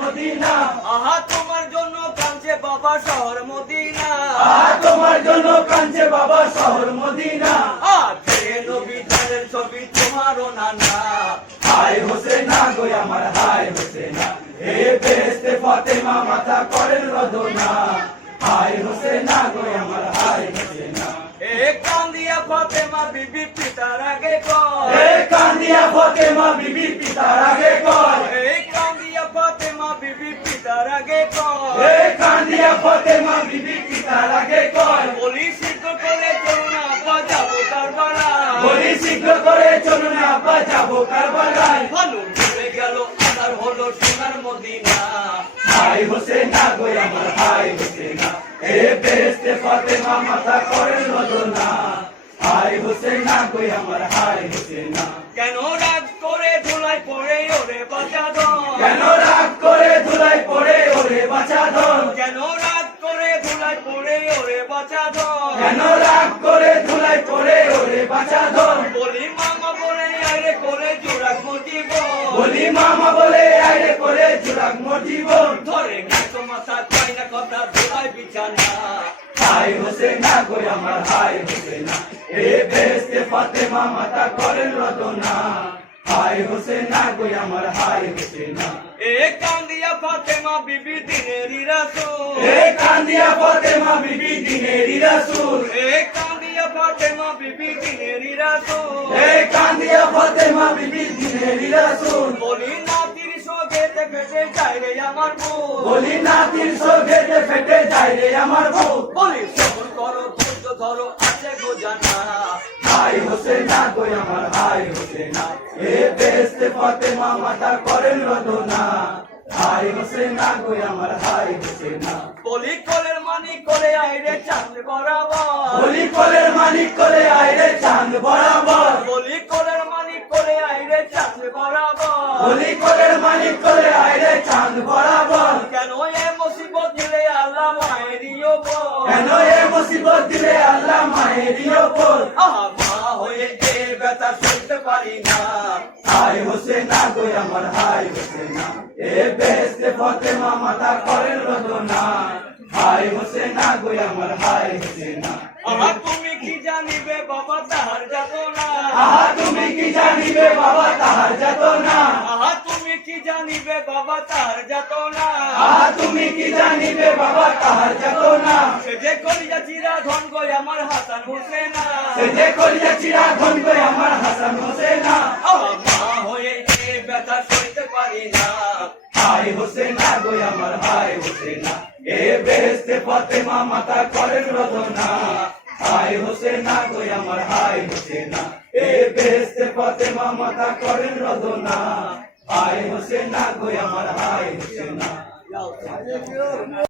Medina. আহা তোমার জন্য কাঁদছে বাবা শহর মদিনা। আহা তোমার জন্য কাঁদছে বাবা শহর মদিনা। আখে নবী তাদের ছবি তোমারও নানা। হায় হোসেনা আমার হায় হোসেনা। এ বেহেশতে ফাতেমা মাথা করেন রদনা। হায় হোসেনা শীঘ্র করে চলুন আব্বা যাব কারবালায়। ভালো। চলে গেল আদার হলো সোনার মদিনা। হায় হোসেনা গো আমার হায় হোসেনা। হে বেস্তে ফাতেমা মাথা করেন রদনা হায় হোসেনা গো আমার হায় হোসেনা। কেন রাগ করে ধুলাই পড়ে ওরে বাঁচা দন কেন রাগ করে ধুলাই পড়ে ওরে বাঁচা ধন? কেন রাগ করে ধুলাই পড়ে ওরে বাঁচা দন কেন রাগ করে ধুলাই পড়ে ওরে বাঁচা বলি মামা বলে আইরে করে চুরাক মজিব ধরে গেছো মাথা চাই না কথা ধুলাই বিছানা। হায় হোসেনা গো আমার হায় হোসেনা। হে বেস্তে ফাতেমা মাথা করেন রদনা। হায় হোসেনা গো আমার হায় হোসেনা। এ কান্দিয়া ফাতেমা, বিবি দিনেরই রাসূল হে কান্দিয়া ফাতেমা, বিবি দিনেরই রাসূল এ কান্দিয়া ফাতেমা, বিবি দিনেরই রাসূল হে কান্দিয়া বলি নাতির সগেতে ফেটে যায় রে আমার বুক বলি নাতির সোগেতে ফেটে যায় রে আমার বুক বলি সবর করো ধৈর্য ধরো আছে গো জানা। হায় হোসেনা গো আমার হায় হোসেনা হে বেস্তে ফাতেমা মাথা করেন রদনা হায় হোসেনা গো আমার হায় হোসেনা বলি কোলের মানি করে আইরে চাঁদ বরাবর। বলি কোলের মালিক করে আইরে চাঁদ বরাবর। বলি মানি আইরে চাঁদ বরাবর। বলি কোলের মালিক করে আইরে চাঁদ বরাবর। কেন এ মুসিবত দিলে আল্লাহ মায়েরই ওপর কেন এ মুসিবত দিলে আল্লাহ মায়েরই ওপর আহা মা হয়ে এ ব্যথা সইতে পারি না। গো আমার এ ফাতেমা করেন হায় হোসেনা গো আমার তুমি কি জানিবে বাবা তাহার যাত না আহা জানিবে বাবা তাহার যাত না আহা তুমি কি জানিবে বাবা তাহার যাত না আহা তুমি কি জানিবে বাবা তাহার যাত না সে যে করিয়া চিরা ধন গই আমার হাসান হোসেনা। সে যে করিয়া চিরা ধন গো আমার হাসান হোসেনা। মা হয়ে ব্যথা সইতে পারি না। হায় হোসেনা গো আমার হায় হোসেনা। এ বেহেস্তে ফাতেমা মাতা করেন রদনা হায় হোসেনা গো আমার হায় হোসেনা। এ বেহেস্তে ফাতেমা মাতা করেন রদনা। আয় হোসেন না গো আমার আয় হোসেনা